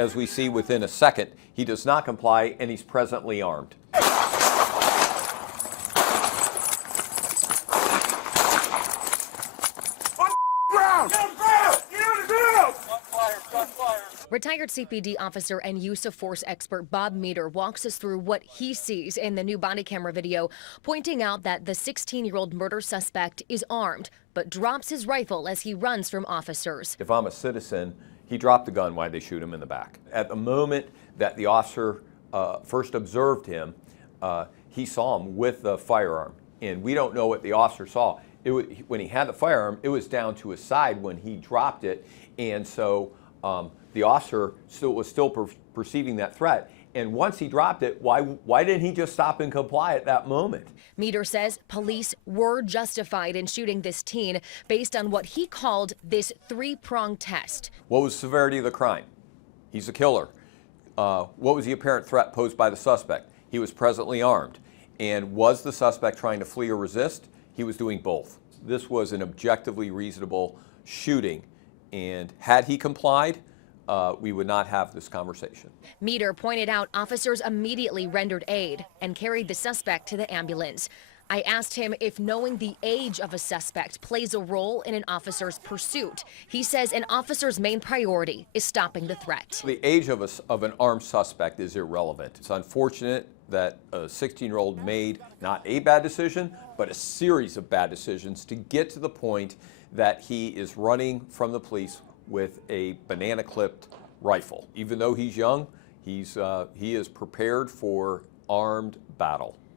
As we see within a second, he does not comply and he's presently armed. Retired CPD officer and use of force expert Bob Meter walks us through what he sees in the new body camera video, pointing out that the 16-year-old murder suspect is armed, but drops his rifle as he runs from officers. If I'm a citizen, he dropped the gun. Why'd they shoot him in the back? At the moment that the officer first observed him, he saw him with the firearm, and we don't know what the officer saw. When he had the firearm, it was down to his side when he dropped it, and so the officer was still perceiving that threat. And once he dropped it, why didn't he just stop and comply at that moment? Meter says police were justified in shooting this teen based on what he called this three-pronged test. What was the severity of the crime? He's a killer. What was the apparent threat posed by the suspect? He was presently armed. And was the suspect trying to flee or resist? He was doing both. This was an objectively reasonable shooting, and had he complied, we would not have this conversation. Meter pointed out officers immediately rendered aid and carried the suspect to the ambulance. I asked him if knowing the age of a suspect plays a role in an officer's pursuit. He says an officer's main priority is stopping the threat. The age of an armed suspect is irrelevant. It's unfortunate that a 16-year-old made not a bad decision, but a series of bad decisions to get to the point that he is running from the police with a banana-clipped rifle. Even though he's young, he is prepared for armed battle.